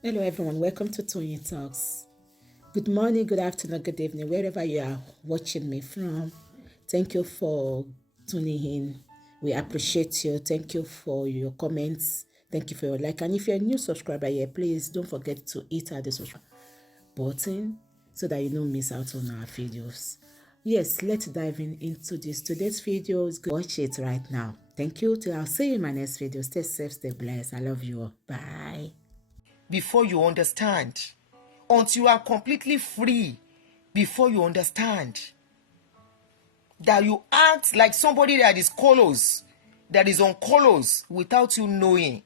Hello, everyone. Welcome to Tony Talks. Good morning, good afternoon, good evening, wherever you are watching me from. Thank you for tuning in. We appreciate you. Thank you for your comments. Thank you for your like. And if you're a new subscriber here, please don't forget to hit the subscribe button so that you don't miss out on our videos. Yes, let's dive into this. Today's video is good. Watch it right now. Thank you. Till I'll see you in my next video. Stay safe, stay blessed. I love you all. Bye. Before you understand, until you are completely free, before you understand that you act like somebody that is colors, that is on colors without you knowing.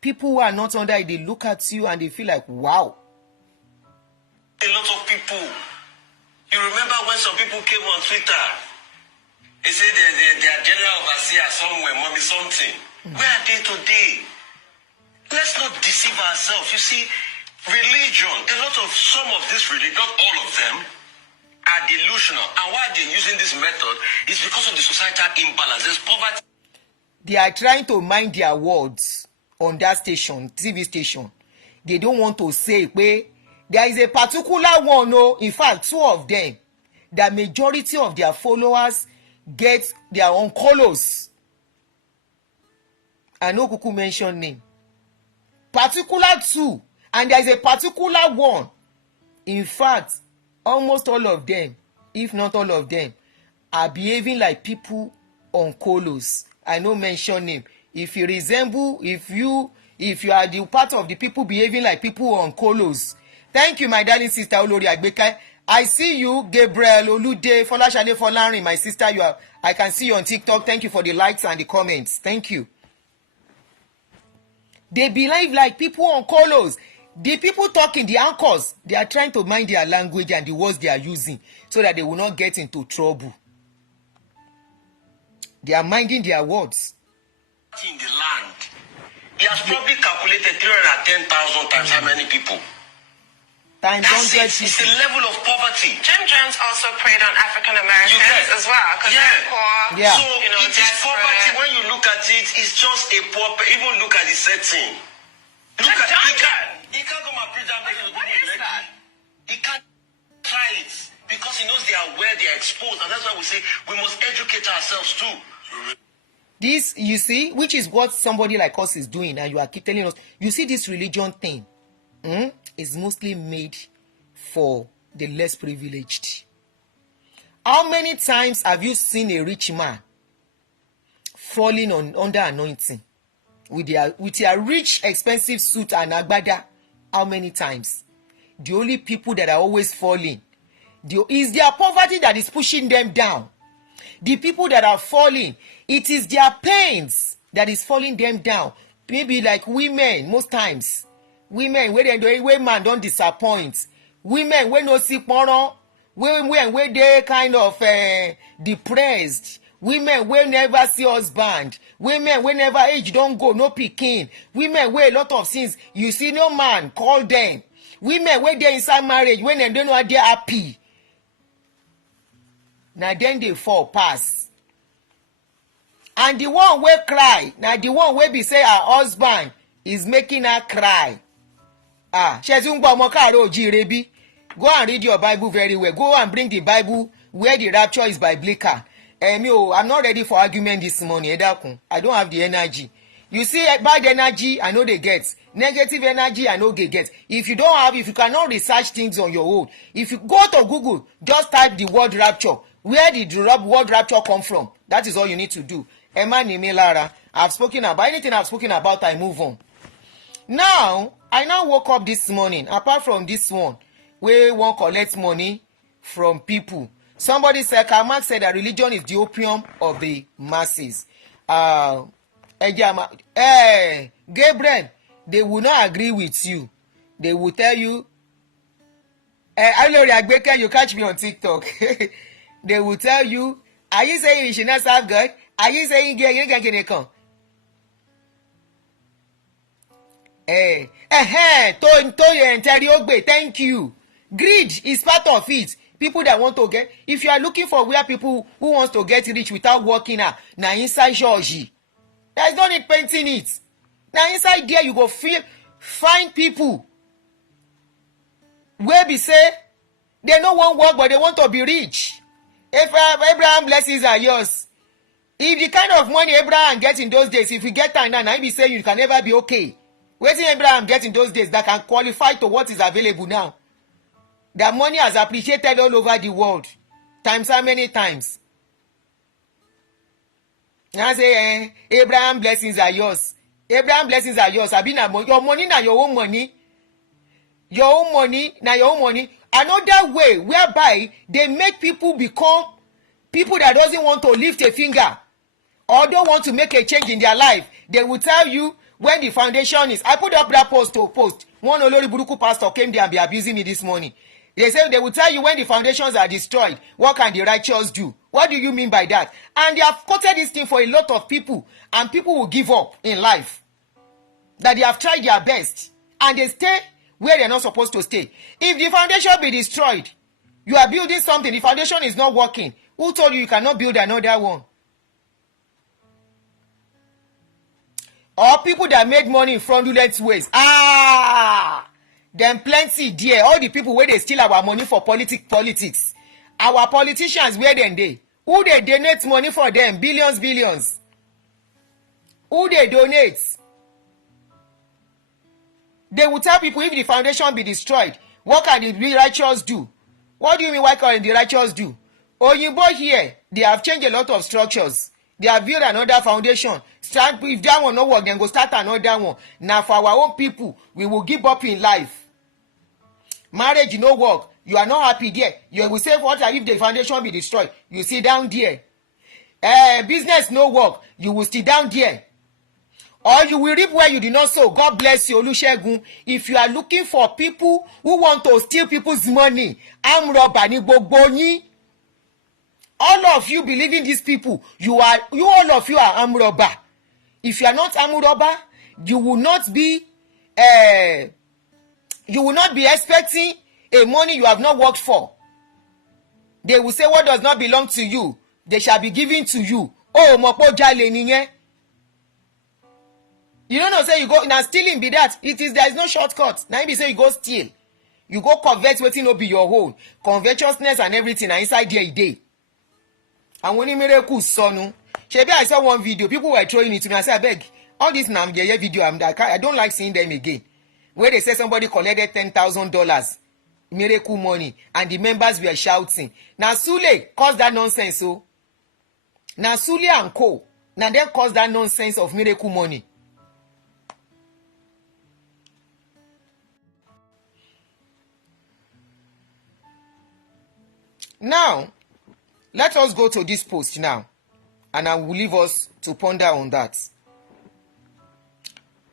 People who are not under it, they look at you and they feel like, wow. A lot of people, you remember when some people came on Twitter, they said their general overseer somewhere, mommy something. Where are they today? Let's not deceive ourselves. You see, religion, some of this religion, not all of them, are delusional. And why they're using this method is because of the societal imbalance. There's poverty. They are trying to mind their words on that station, TV station. They don't want to say, wait, there is a particular one, no, in fact, two of them, the majority of their followers get their own colors. I know Kuku mentioned name. Particular two, and there is a particular one. In fact, almost all of them, if not all of them, are behaving like people on colors. I know mention name. If you resemble, if you are the part of the people behaving like people on colors. Thank you, my darling sister Olori Agbeka. I see you, Gabriel Olude, Folashade Folarin, my sister. I can see you on TikTok. Thank you for the likes and the comments. Thank you. They behave like people on colors. The people talking, the anchors, they are trying to mind their language and the words they are using so that they will not get into trouble. They are minding their words. In the land, he has probably calculated 310,000 times how many people. Times That's 100 it. It's the level of poverty. Jim Jones also preyed on African Americans as well, because they're poor. Yeah. So you know, it is poverty. When you look at it, it's just a poor. Even look at the setting. Look at he can't come and preach that message. What is that? He can't try it because he knows they are where they are exposed, and that's why we say we must educate ourselves too. This, you see, which is what somebody like us is doing, and you are keep telling us. You see, this religion thing is mostly made for the less privileged. How many times have you seen a rich man falling under anointing with their rich, expensive suit and agbada? How many times? The only people that are always falling is their poverty that is pushing them down. The people that are falling, it is their pains that is falling them down. Maybe like women, most times. Women, where man don't disappoint. Women, when no see porno, when they kind of depressed. Women, when never see husband. Women, whenever age don't go, no pikin. Women, where a lot of things, you see no man, call them. Women, where they inside marriage, when they don't know they're happy. Now then they fall pass. And the one where cry, now the one where be say her husband is making her cry. Go and read your Bible very well. Go and bring the Bible where the rapture is biblical. I'm not ready for argument this morning. I don't have the energy. You see, bad energy, I know they get. Negative energy, I know they get. If you if you cannot research things on your own, if you go to Google, just type the word rapture. Where did the word rapture come from? That is all you need to do. Emma Nimilara, I've spoken about anything I've spoken about, I move on. Now, I now woke up this morning, apart from this one, where one collects money from people. Somebody said, Karl Marx said that religion is the opium of the masses. Gabriel, they will not agree with you. They will tell you, you catch me on TikTok. They will tell you, are you saying you should not serve God? Are you saying you can't come? Thank you. Greed is part of it. People that want to get, if you are looking for where people who wants to get rich without working out, now inside Georgie, there is no need painting it. Now inside there you go find people wey be say they no wan work but they want to be rich. If Abraham blessings are yours, if the kind of money Abraham get in those days, if you get time now, na be say you can never be okay. Wetin Abraham get in those days that can qualify to what is available now? That money has appreciated all over the world. Times how many times? Now say Abraham blessings are yours. Abraham blessings are yours. Abi na your money na your own money. Your own money na your own money. Another way whereby they make people become people that doesn't want to lift a finger or don't want to make a change in their life. They will tell you when the foundation is. I put up that post to post. One Olori Buruku pastor came there and be abusing me this morning. They say they will tell you when the foundations are destroyed, what can the righteous do? What do you mean by that? And they have quoted this thing for a lot of people, and people will give up in life. That they have tried their best and they stay where they're not supposed to stay. If the foundation be destroyed, you are building something, the foundation is not working. Who told you you cannot build another one? Or people that made money in fraudulent ways. Them plenty there. All the people where they steal our money for politics. Our politicians, where then they? Who they donate money for them? Billions. Who they donate? They will tell people if the foundation be destroyed, what can the righteous do? What do you mean, what can the righteous do? Oyinbo here, they have changed a lot of structures. They have built another foundation. If that one no work, then go start another one. Now for our own people, we will give up in life. Marriage no work. You are not happy there. You will say, what if the foundation be destroyed? You sit down there. Business no work. You will sit down there. Or you will reap where you did not sow. God bless you, Olusegun. If you are looking for people who want to steal people's money, arm robber ni gbogbo yin. All of you believing these people, all of you are arm robber. If you are not arm robber, you will not be expecting a money you have not worked for. They will say what does not belong to you, they shall be given to you. Oh, mopo jale niyen. You don't know, say you go now stealing be that. There is no shortcut. Now you say you go steal. You go convert wetin no be your own. Covetousness and everything are inside there a day. And when miracle sonu. Shebi, I saw one video. People were throwing it to me. I said, I beg, all this Namgeye video, I don't like seeing them again. Where they say somebody collected $10,000 miracle money and the members were shouting. Now Sule caused that nonsense. So now Sule and Co. Now they caused that nonsense of miracle money. Now, let us go to this post now, and I will leave us to ponder on that.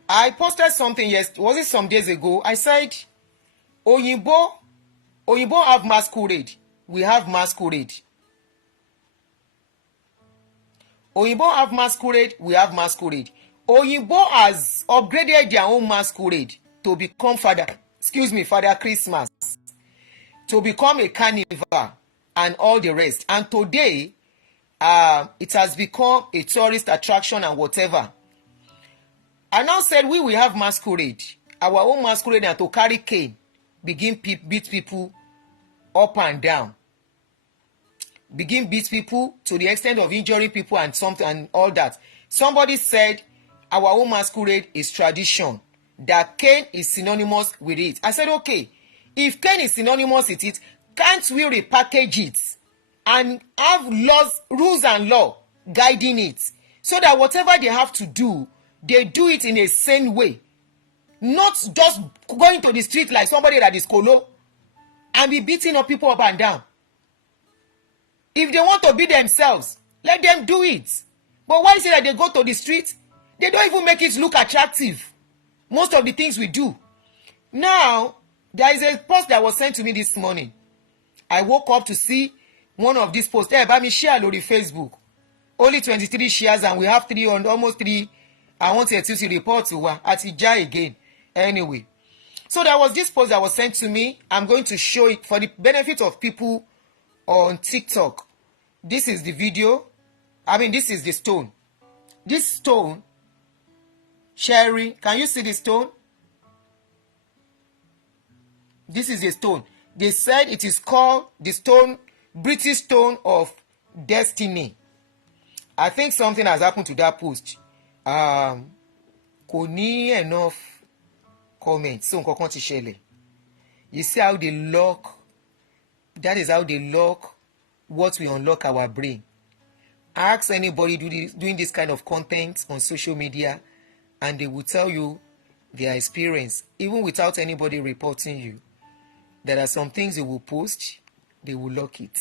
I posted something was it some days ago? I said, Oyinbo have masquerade. We have masquerade. Oyinbo have masquerade. We have masquerade. Oyinbo has upgraded their own masquerade to become Father Christmas, to become a carnival and all the rest. And today, it has become a tourist attraction and whatever. I now said we will have masquerade. Our own masquerade, and to carry cane, begin beat people up and down. Begin beat people to the extent of injuring people and something and all that. Somebody said our own masquerade is tradition. That cane is synonymous with it. I said, okay, if cane is synonymous with it, can't we repackage it and have rules and law guiding it so that whatever they have to do, they do it in a sane way, not just going to the street like somebody that is colo and be beating up people up and down. If they want to be themselves, let them do it. But why is it that they go to the street? They don't even make it look attractive. Most of the things we do. Now, there is a post that was sent to me this morning. I woke up to see one of these posts. Hey, me share on Facebook. Only 23 shares and we have almost 3. I want to report to one at Ija again. Anyway. So there was this post that was sent to me. I'm going to show it for the benefit of people on TikTok. This is the video. This is the stone. This stone, Sherry, can you see the stone? This is a stone. They said it is called the stone, British stone of destiny. I think something has happened to that post. Kò ní enough comments, so nǹkan kan ti ṣẹlẹ̀. You see how they lock? That is how they lock what we unlock our brain. Ask anybody doing this kind of content on social media, and they will tell you their experience, even without anybody reporting you. There are some things they will post, they will lock it.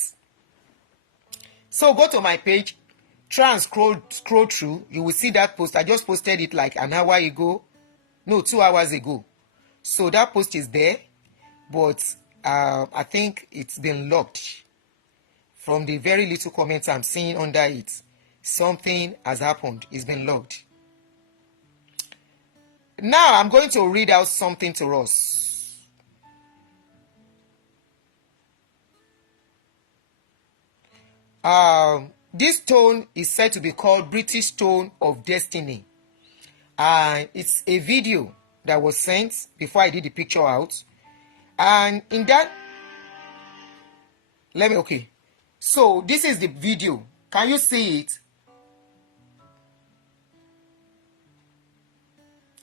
So go to my page, try and scroll through. You will see that post. I just posted it like an hour ago. No, 2 hours ago. So that post is there, but I think it's been locked. From the very little comments I'm seeing under it, something has happened. It's been logged. Now I'm going to read out something to us. This stone is said to be called British Stone of Destiny. It's a video that was sent before I did the picture out. And in that, okay. So this is the video. Can you see it?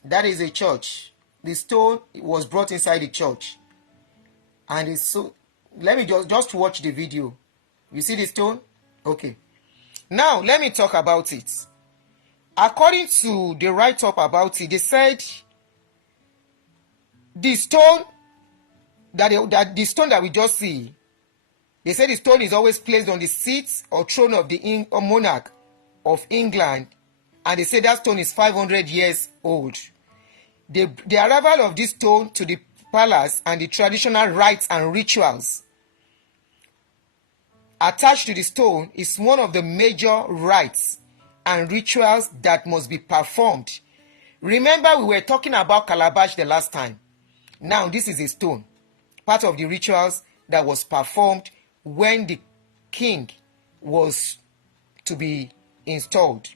That is a church. The stone was brought inside the church. And it's so, let me just watch the video. You see the stone? Okay. Now, let me talk about it. According to the write-up about it, they said the stone the stone that we just see, they said the stone is always placed on the seat or throne of the monarch of England, and they say that stone is 500 years old. The arrival of this stone to the palace and the traditional rites and rituals attached to the stone is one of the major rites and rituals that must be performed. Remember, we were talking about calabash the last time. Now this is a stone, part of the rituals that was performed when the king was to be installed.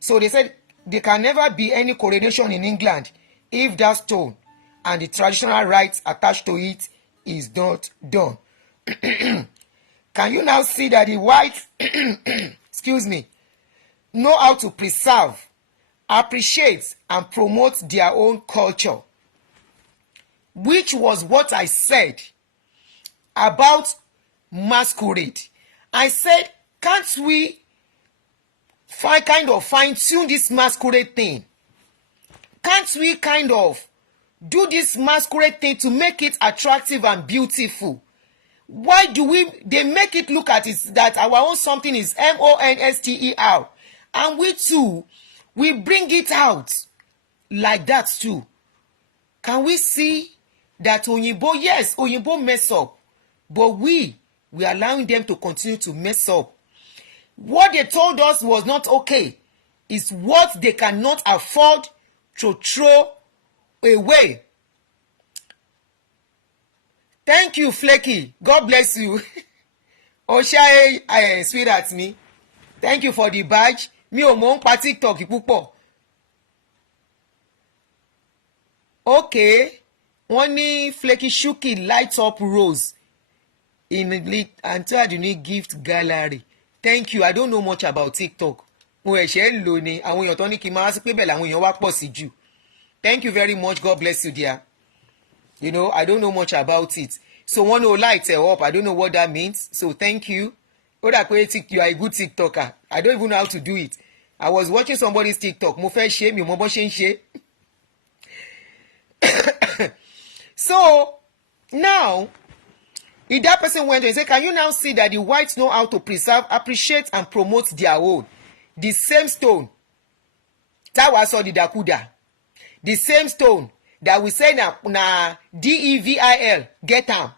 So they said there can never be any coronation in England if that stone and the traditional rites attached to it is not done. Can you now see that the whites know how to preserve, appreciate, and promote their own culture? Which was what I said about masquerade. I said, can't we fine-tune this masquerade thing? Can't we kind of do this masquerade thing to make it attractive and beautiful? Why do they make it look at it that our own something is monster, and we too, we bring it out like that too? Can we see that Oyinbo, yes, Oyinbo mess up, but we are allowing them to continue to mess up. What they told us was not okay is what they cannot afford to throw away. Thank you, Flecky. God bless you. Oshai, sweetheart me. Thank you for the badge. Mi ò mọ̀ nípa TikTok púpọ̀. Okay. Wọ́n ní Flecky Shuki light up rose in the Aunty Adunni gift gallery. Thank you. I don't know much about TikTok. Mo ẹ̀ṣẹ̀ ń lò ní àwọn èèyàn tó ní kí n máa sí pé bẹ́ẹ̀ làwọn èèyàn wá pọ̀ sí jù. Thank you very much. God bless you, dear. You know, I don't know much about it. So one will light up. I don't know what that means. So thank you. You are a good TikToker. I don't even know how to do it. I was watching somebody's TikTok. Mo fẹ́ ṣe mi ò mọ bó ṣe ń ṣe. So now, if that person went and said, can you now see that the whites know how to preserve, appreciate, and promote their own? The same stone. Táwa sọ di Dakuda. The same stone that we say na DEVIL, get am.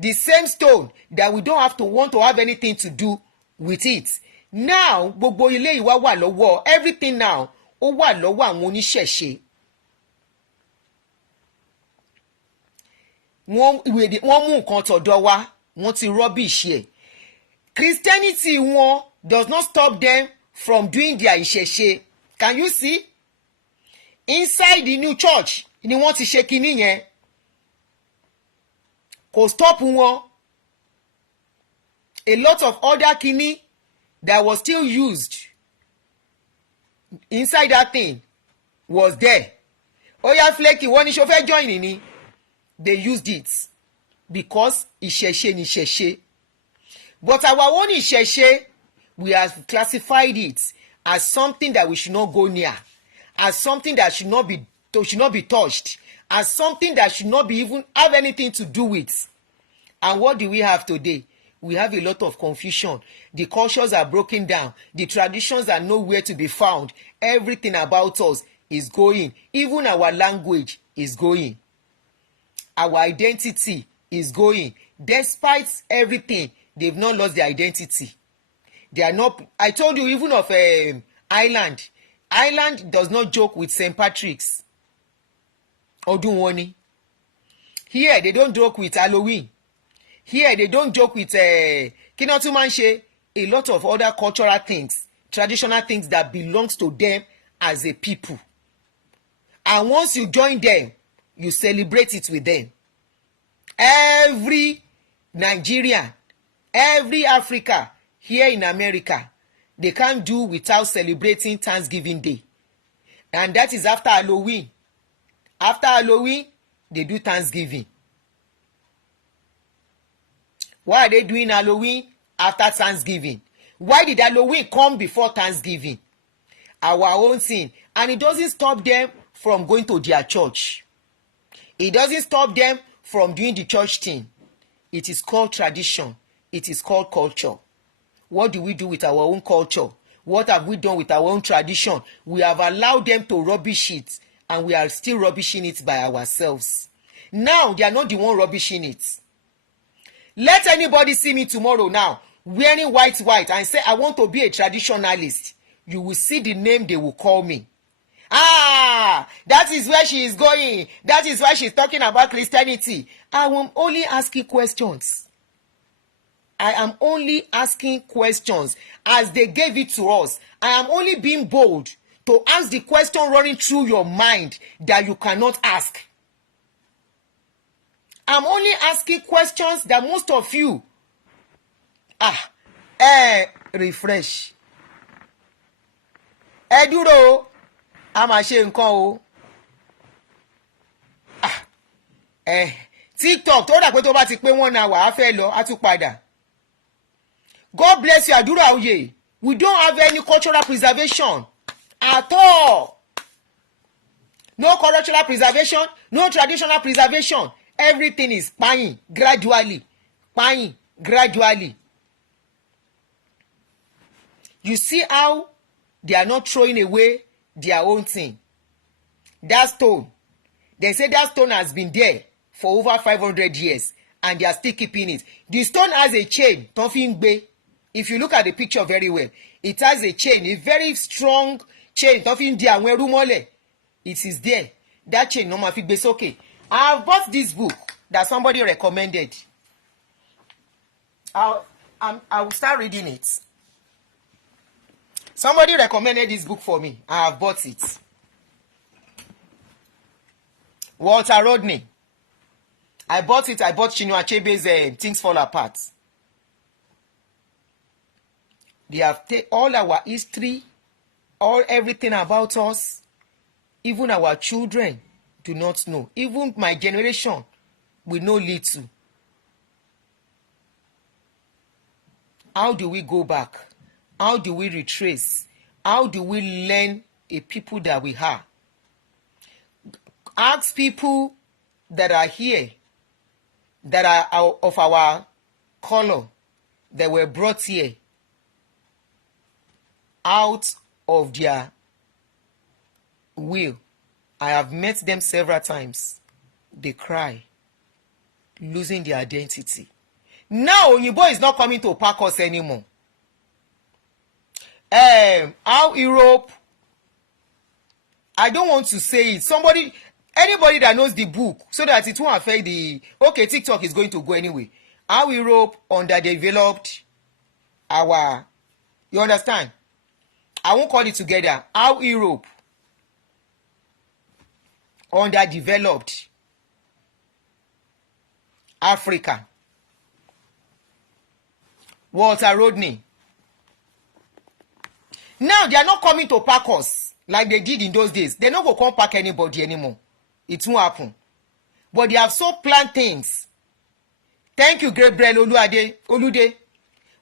The same stone that we don't have to want to have anything to do with it. Now, gbogbo ilé ìwà wà lọ́wọ́, everything now, ó wà lọ́wọ́ àwọn oníṣẹ̀ṣe. Wọ́n mú nǹkan tọ̀dọ̀ wá, wọ́n ti rubbish ẹ̀. Christianity wọn does not stop them from doing their ìṣẹ̀ṣe. Can you see? Inside the new church ni wọ́n ti ṣe kinní yẹn. kò stop wọn. A lot of other kini that was still used inside that thing was there. Oya flaky wọ́n ní ṣó fẹ́ join ni. They used it because ìṣẹ̀ṣe ni ìṣẹ̀ṣe. But our own ìṣẹ̀ṣe, we have classified it as something that we should not go near, as something that should not be touched, as something that should not be even have anything to do with. And what do we have today? We have a lot of confusion. The cultures are broken down. The traditions are nowhere to be found. Everything about us is going. Even our language is going. Our identity is going. Despite everything, they've not lost their identity. They are not. I told you even of Ireland. Ireland does not joke with St. Patrick's. Odunwoni. Here they don't joke with Halloween. Here they don't joke with Kinotumanche. A lot of other cultural things, traditional things that belongs to them as a people. And once you join them, you celebrate it with them. Every Nigerian, every Africa here in America, they can't do without celebrating Thanksgiving Day. And that is after Halloween. After Halloween, they do Thanksgiving. Why are they doing Halloween after Thanksgiving? Why did Halloween come before Thanksgiving? Our own sin. And it doesn't stop them from going to their church. It doesn't stop them from doing the church thing. It is called tradition. It is called culture. What do we do with our own culture? What have we done with our own tradition? We have allowed them to rubbish it, and we are still rubbishing it by ourselves. Now, they are not the one rubbishing it. Let anybody see me tomorrow now wearing white and say, I want to be a traditionalist. You will see the name they will call me. Ah, that is where she is going. That is why she's talking about Christianity. I am only asking questions. I am only asking questions as they gave it to us. I am only being bold to ask the question running through your mind that you cannot ask. I'm only asking questions that most of you refresh. Ẹ dúró, a máa ṣe nǹkan o. TikTok tó dà pé tó bá ti pé 1 hour á fẹ́ lọ á tún padà. God bless you, àdúrà òye. We don't have any cultural preservation at all. No cultural preservation, no traditional preservation. Everything is dying gradually. You see how they are not throwing away their own thing. That stone, they say that stone has been there for over 500 years and they are still keeping it. The stone has a chain, Tofingbe. If you look at the picture very well, it has a chain, a very strong chain. It is there. That chain, no matter if okay. I have bought this book that somebody recommended. I will start reading it. Somebody recommended this book for me. I have bought it. Walter Rodney. I bought it. I bought Chinua Achebe's Things Fall Apart. They have all our history, everything about us, even our children do not know. Even my generation, we know little. How do we go back? How do we retrace? How do we learn a people that we are? Ask people that are here, that are of our color, that were brought here out of their will. I have met them several times. They cry, losing their identity. Now, Onyibo is not coming to pack us anymore. How Europe, I don't want to say it. Anybody that knows the book, so that it won't affect TikTok is going to go anyway. How Europe underdeveloped you understand? I won't call it together. How Europe underdeveloped Africa. Walter Rodney. Now they are not coming to pack us like they did in those days. They no go come pack anybody anymore. It won't happen. But they have so planned things. Thank you, Gabriel Olude.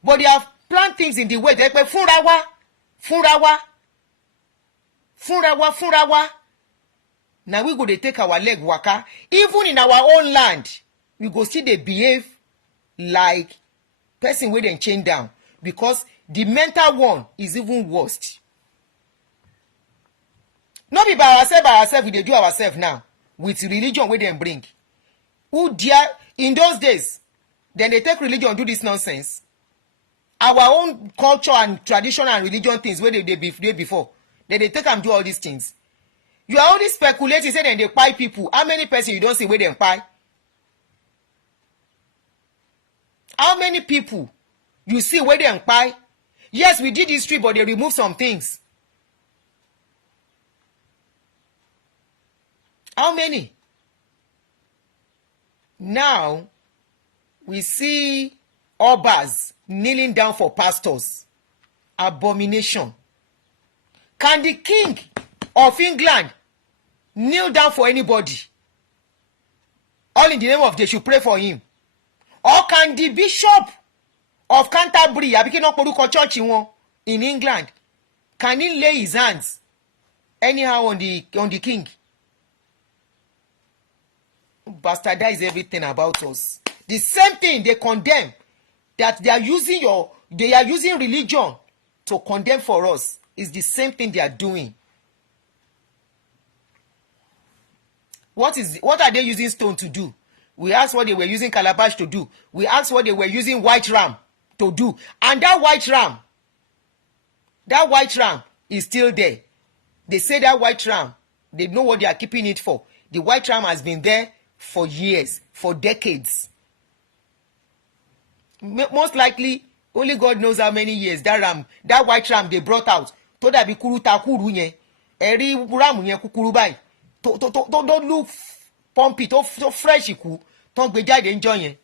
But they have planned things in the way they Funrawa. Now we go to take our leg waka. Even in our own land, we go see they behave like person wey dem chain down, because the mental one is even worse. No be by ourselves we dey do ourselves now with religion wey dem bring. Who dare in those days then they take religion do this nonsense. Our own culture and tradition and religion things wey they before, then they take am do all these things. You are only speculating say dem dey kpai people. How many person you don see wey dem kpai? How many people you see wey dem kpai? Yes, we did history, but they remove some things. How many? Now we see obas kneeling down for pastors. Abomination. Can the king of England kneel down for anybody? All in the name of they should pray for him. Or can the bishop of Canterbury, church in England, can he lay his hands anyhow on the king? Bastardize everything about us. The same thing they condemn, that they are using religion to condemn for us, is the same thing they are doing. What are they using stone to do? We asked what they were using calabash to do. We asked what they were using white ram to do. And that white ram is still there. They say that white ram, they know what they are keeping it for. The white ram has been there for years, for decades. Most likely, only God knows how many years that white ram they brought out. To that be kuru takuru nye. Eri ram nye kukuru bai. To look pumpy, to fresh iku. To gbe jade enjoy yen.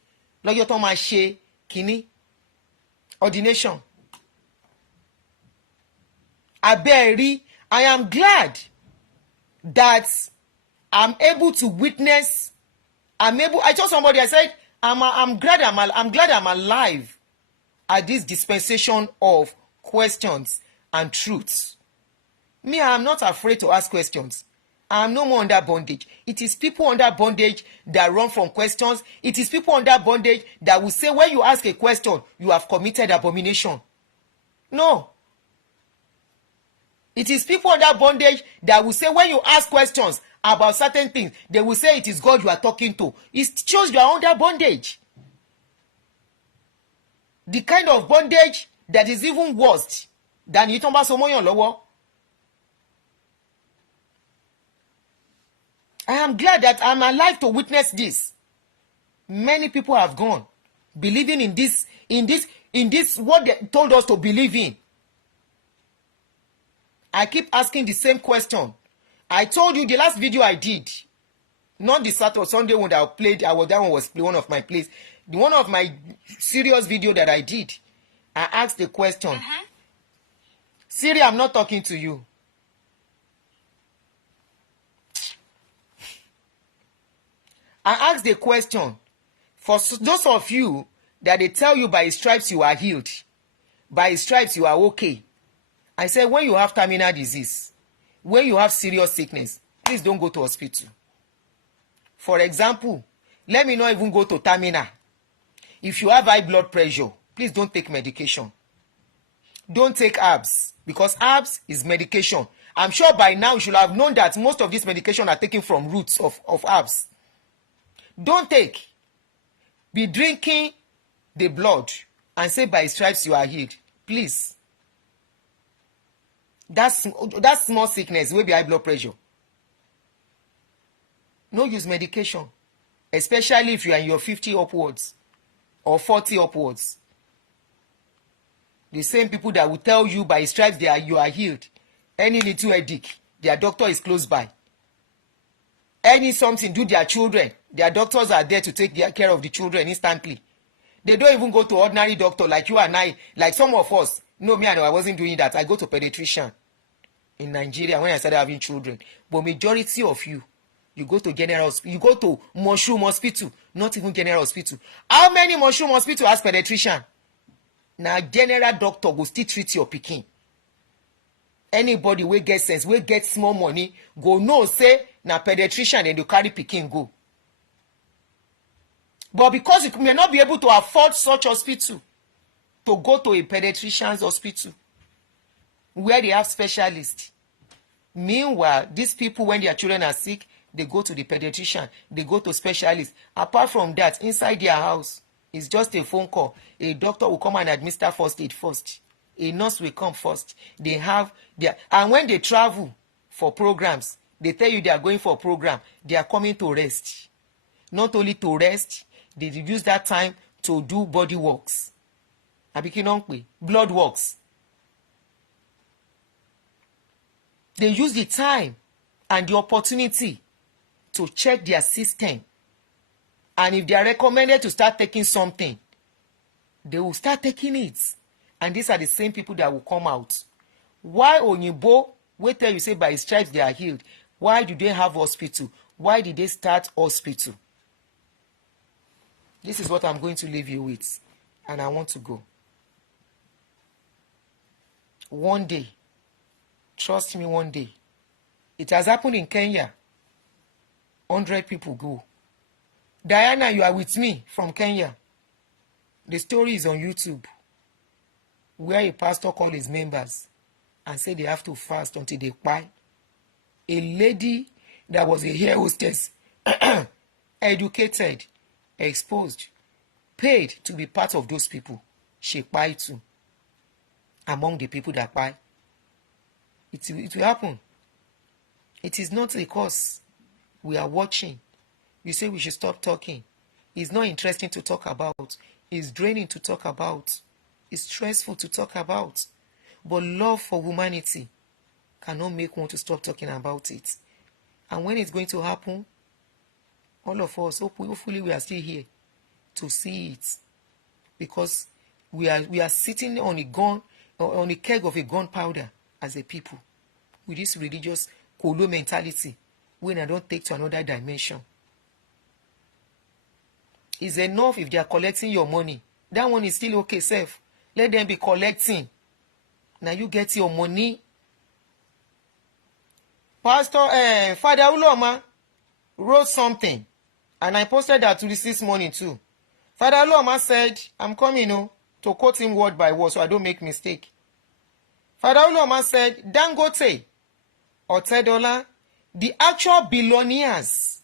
Lọ́jọ́ tó máa ṣe kíní ordination. Abẹ́ẹ̀rí, I am glad that I'm able to witness. I told somebody, I said, I'm glad I'm alive at this dispensation of questions and truths. Me, I'm not afraid to ask questions. I'm no more under bondage. It is people under bondage that run from questions. It is people under bondage that will say when you ask a question, you have committed abomination. No. It is people under bondage that will say when you ask questions about certain things, they will say it is God you are talking to. It shows you are under bondage. The kind of bondage that is even worse than Yitomba Somoyon Lowo. I am glad that I'm alive to witness this. Many people have gone believing in this what they told us to believe in. I keep asking the same question. I told you the last video I did, not the Saturday Sunday one that I played. That one was one of my plays. One of my serious video that I did. I asked the question. Siri, I'm not talking to you. I asked the question, for those of you that they tell you by his stripes you are healed, by his stripes you are okay. I said, when you have terminal disease, when you have serious sickness, please don't go to hospital. For example, let me not even go to terminal. If you have high blood pressure, please don't take medication. Don't take herbs, because herbs is medication. I'm sure by now you should have known that most of these medication are taken from roots of herbs. Don't take. Be drinking the blood and say by stripes you are healed. Please. That's small sickness will be high blood pressure. No use medication, especially if you are in your 50 upwards or 40 upwards. The same people that will tell you by stripes you are healed. Any little headache, their doctor is close by. any something do their children, their doctors are there to take care of the children instantly. They don't even go to ordinary doctor like you and I, like some of us. No, me, I wasn't doing that. I go to pediatrician in Nigeria when I started having children. But majority of you go to general hospital, you go to mushroom hospital, not even general hospital. How many mushroom hospital has pediatrician? Now general doctor go still treat your pikin. Anybody wey get sense, wey get small money, go know say na pediatrician dem dey carry pikin go. But because you may not be able to afford such hospital, to go to a pediatrician's hospital where they have specialists. Meanwhile, these people, when their children are sick, they go to the pediatrician, they go to specialists. Apart from that, inside their house, it's just a phone call. A doctor will come and administer first aid first. A nurse will come first. They have their, and when they travel for programs, they tell you they are going for a program. They are coming to rest. Not only to rest, they use that time to do body works. Blood works. They use the time and the opportunity to check their system. And if they are recommended to start taking something, they will start taking it. And these are the same people that will come out. Why Onyibo, wait till you say by his stripes they are healed. Why do they have hospital? Why did they start hospital? This is what I'm going to leave you with. And I want to go. One day, trust me, one day, it has happened in Kenya. 100 people go. Diana, you are with me from Kenya. The story is on YouTube, where a pastor called his members and said they have to fast until they buy. A lady that was a hair hostess, educated, exposed, paid to be part of those people. She buy too. Among the people that buy. It will happen. It is not a cause. We are watching. You say we should stop talking. It's not interesting to talk about. It's draining to talk about. It's stressful to talk about. But love for humanity cannot make one to stop talking about it. And when it's going to happen, all of us, hopefully we are still here to see it. Because we are sitting on a gun, on a keg of a gunpowder as a people. With this religious kolo mentality, when I don't take to another dimension. It's enough if they are collecting your money. That one is still okay, safe. Let them be collecting. Now you get your money. Pastor, Father Uloma wrote something, and I posted that to this morning too. Father Uloma said, I'm coming to quote him word by word so I don't make mistake. Father Uloma said, Dangote, Otedola, the actual billionaires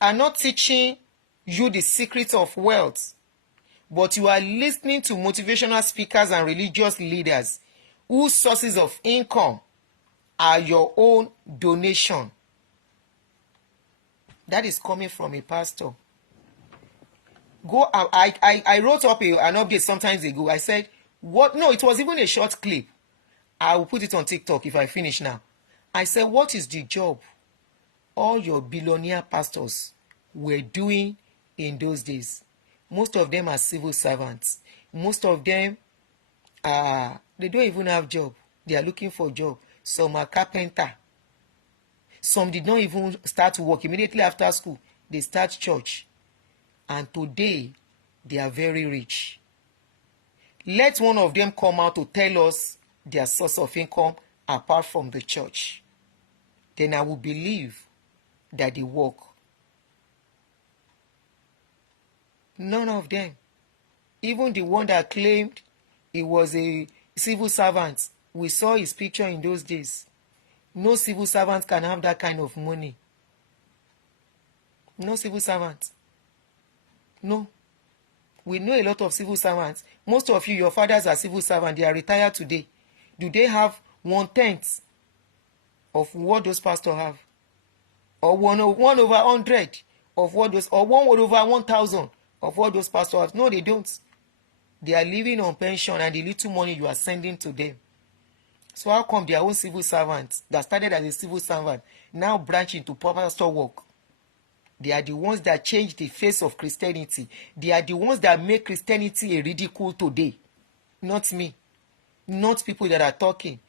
are not teaching you the secret of wealth, but you are listening to motivational speakers and religious leaders whose sources of income are your own donation. That is coming from a pastor. I wrote up an update sometimes ago. I said, what? No, it was even a short clip. I will put it on TikTok if I finish now. I said, what is the job all your billionaire pastors were doing in those days? Most of them are civil servants. Most of them they don't even have job. They are looking for job. Some are carpenter. Some did not even start work. Immediately after school, they start church. And today, they are very rich. Let one of them come out to tell us their source of income apart from the church. Then I will believe that they work. None of them. Even the one that claimed he was a civil servant, we saw his picture in those days. No civil servant can have that kind of money. No civil servant. No. We know a lot of civil servants. Most of you, your fathers are civil servants. They are retired today. Do they have 1/10 of what those pastors have? Or 1/100 of what those, or 1/1,000 of what those pastors have? No, they don't. They are living on pension and the little money you are sending to them. So how come their own civil servants that started as a civil servant, now branch into pastor work. They are the ones that change the face of Christianity. They are the ones that make Christianity a ridicule today. Not me. Not people that are talking.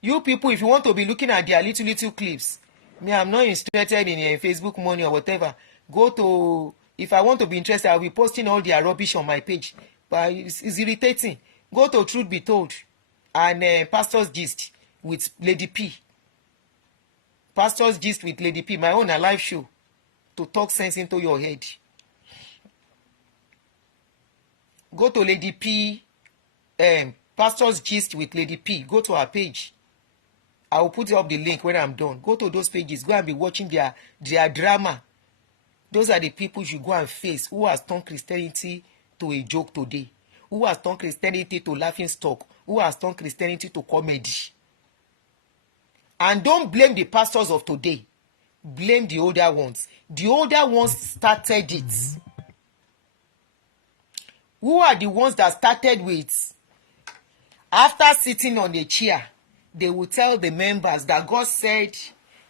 You people, if you want to be looking at their little clips, me, I'm not interested in Facebook money or whatever. Go to, if I want to be interested, I'll be posting all their rubbish on my page. But it's irritating. Go to Truth Be Told and Pastor's Gist with Lady P. Pastor's Gist with Lady P, my own a live show to talk sense into your head. Go to Lady P, Pastor's Gist with Lady P. Go to her page. I will put up the link when I'm done. Go to those pages. Go and be watching their drama. Those are the people you go and face who has turned Christianity to a joke today. Who has turned Christianity to laughing stock. Who has turned Christianity to comedy. And don't blame the pastors of today. Blame the older ones. The older ones started it. Who are the ones that started with? After sitting on a chair, they will tell the members that God said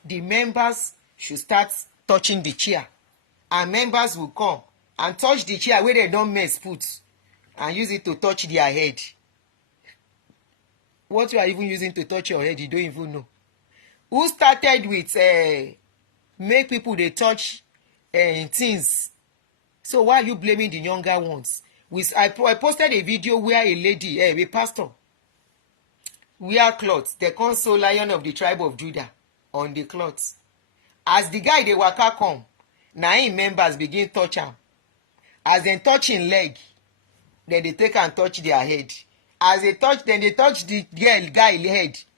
the members should start touching the chair. And members will come and touch the chair where they don't mess put and use it to touch their head. What you are even using to touch your head, you don't even know. Who started with make people they touch things? So why are you blaming the younger ones? I posted a video where a lady, a pastor, wear clothes. They console Lion of the tribe of Judah on the clothes. As the guy they waka come, now him members begin touch him. As they touch him leg, then they take and touch their head. As they touch, then they touch the guy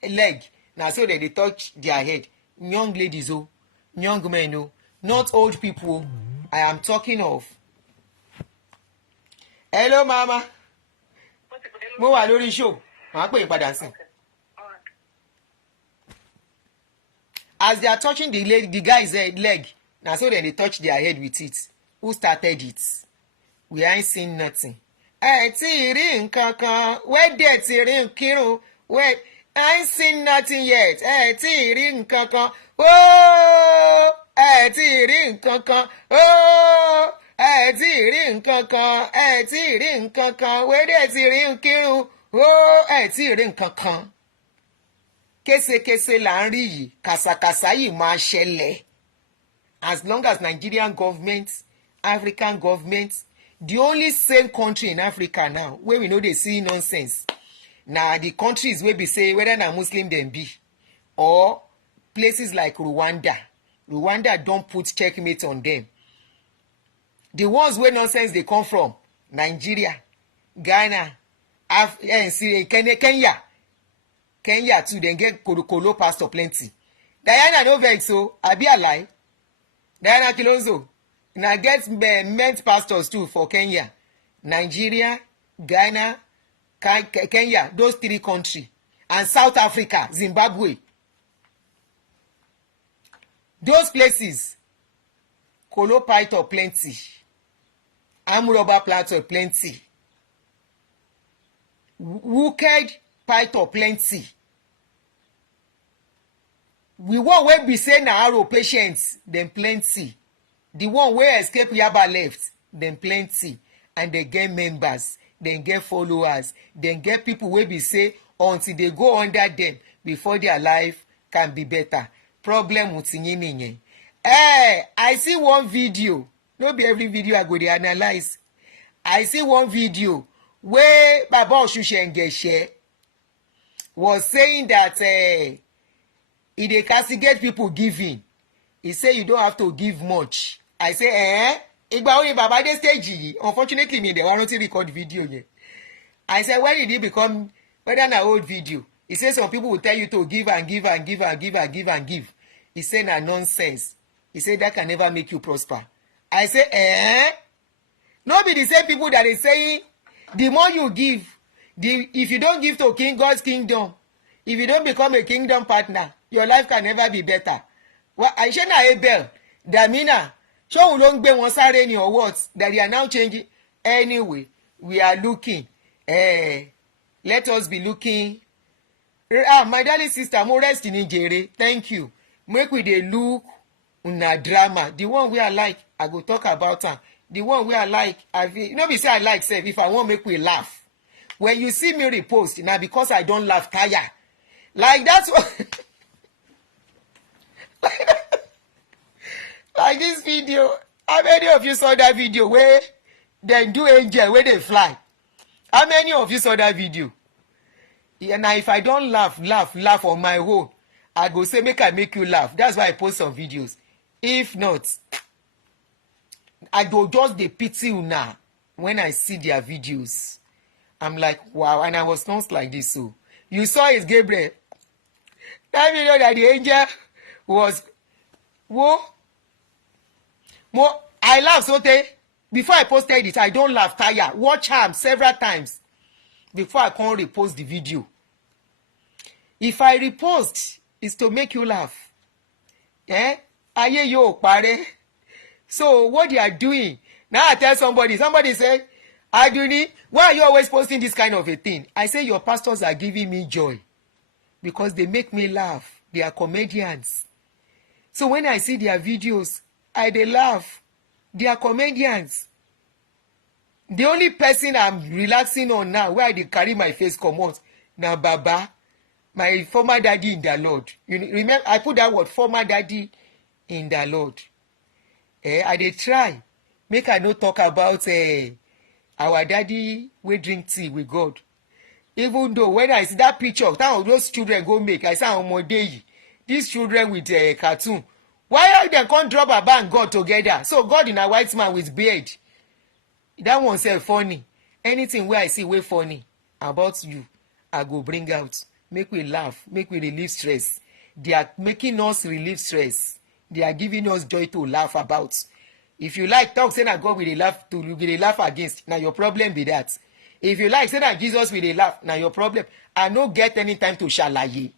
leg. Now so then they touch their head. Young ladies, oh, young men, oh, not old people. I am talking of. Hello, mama. Mo wà lórí show. Màá pè é padà sí. As they are touching the guy's leg, now so then they touch their head with it. Who started it? We ain't seen nothing. Tí rí nǹkan kan, where dẹ̀ tí rí nkírun, where I ain't seen nothing yet. Tí rí nǹkan kan, oh, tí rí nǹkan kan, oh, tí rí nǹkan kan, tí rí nǹkan kan, where dẹ̀ tí rí nkírun, oh, tí rí nǹkan kan. Késekése là ń rí yìí, kàsàkàsà yìí máa ṣẹlẹ̀. As long as Nigerian government, African government, the only same country in Africa now where we know they see nonsense. Now the countries where we say whether na Muslim them be, or places like Rwanda. Rwanda don't put checkmate on them. The ones where nonsense they come from, Nigeria, Ghana, Kenya. Kenya too, then get Kolo pastor plenty. Diana no vex so, I be a lie. Diana Kilonzo, now get meant pastors too for Kenya, Nigeria, Ghana, Kenya, those three countries, and South Africa, Zimbabwe. Those places, Kolo pastor plenty, Amuraba pastor plenty, Wicked pastor plenty. We one wey be say na arrow patients, dem plenty. The one wey escape Yaba left, dem plenty. And they get members, dem get followers, dem get people wey be say until they go under them before their life can be better. Problem with yin. I see one video. No be every video I go dey analyze. I see one video where Baba Oshushengeshe was saying that he dey castigate people giving. He say you don't have to give much. I say Igba only Baba dey stage yìí. Unfortunately me they want to record video yẹn. I said when did he become whether na old video? He say some people will tell you to give and give and give and give and give and give. He say na nonsense. He say that can never make you prosper. I say no be the same people that is saying the more you give, if you don't give to God's kingdom, if you don't become a kingdom partner, your life can never be better. Well, I say na Abel, Damina, show long be one sare ni or what that they are now changing. Anyway, we are looking. Let us be looking. My darling sister, more rest in Nigeria. Thank you. make we dey look una drama. The one wey I like, I go talk about am. The one wey I like, no be say I like sef. If I wan make we laugh, when you see me repost, na because I don laugh tire. Like that's what. Like this video. How many of you saw that video where dem do angel wey dey fly? How many of you saw that video? Yeah, now if I don't laugh on my own, I go say make I make you laugh. That's why I post some videos. If not, I go just dey pity una when I see their videos. I'm like, wow, and I was not like this. So you saw it, Gabriel. That video that the angel was, whoa, more. I laughed so before I posted it, I don't laugh tire. Watch am several times before I can repost the video. If I repost, it's to make you laugh. Eh? Aye yo pare. So what they are doing now? I tell somebody said, Adunni, why are you always posting this kind of a thing? I say your pastors are giving me joy because they make me laugh. They are comedians. So when I see their videos, they laugh. They are comedians. The only person I'm relaxing on now, where I dey carry my face comot, na Baba, my former daddy in the Lord. You remember, I put that word, former daddy in the Lord. I dey try make I no talk about our daddy wey drink tea with God. Even though when I see that picture, that of those children go make, I say Omodeyi, these children with cartoon. Why are they can't drop Baba and God together? So God in a white man with beard. That one say funny. Anything where I see way funny about you, I go bring out. Make we laugh. Make we relieve stress. They are making us relieve stress. They are giving us joy to laugh about. If you like, talk say that God will laugh to will laugh against. Now your problem be that. If you like, say that Jesus will laugh. Now your problem. I no get any time to shalaye.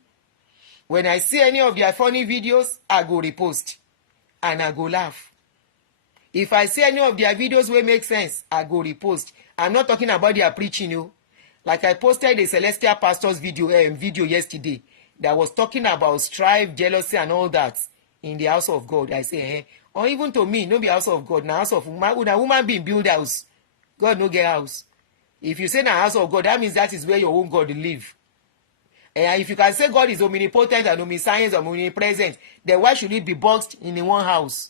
When I see any of their funny videos, I go repost and I go laugh. If I see any of their videos wey make sense, I go repost. I'm not talking about their preaching, you. Like I posted a Celestial Pastor's video yesterday that was talking about strife, jealousy, and all that in the house of God. I say, or even to me, no be house of God, na house of woman. A woman being build house. God no get house. If you say na house of God, that means that is where your own God live. And if you can say God is omnipotent and omniscient and omnipresent, then why should it be boxed in one house?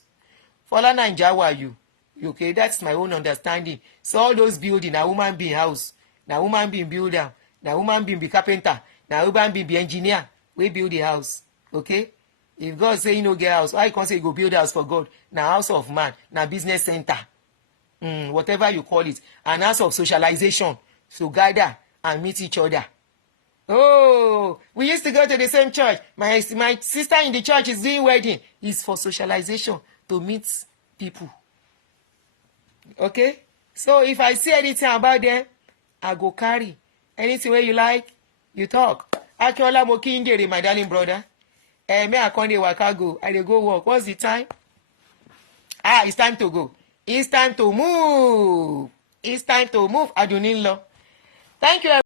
Fola Naija, who are you? Okay, that's my own understanding. So all those building, a woman being house, na woman being builder, na woman being be carpenter, na woman being be engineer, we build the house. Okay? If God say you no get house, why you can't say you go build house for God? Na house of man, na business center. Whatever you call it. An house of socialization. So gather and meet each other. Oh, we used to go to the same church. My sister in the church is doing wedding. It's for socialization, to meet people. Okay? So if I see anything about them, I go carry. Anything where you like, you talk. Akiola Mokindere, my darling brother. Me I can't waka go. I dey go work. What's the time? It's time to go. It's time to move. It's time to move. Adunni. Thank you.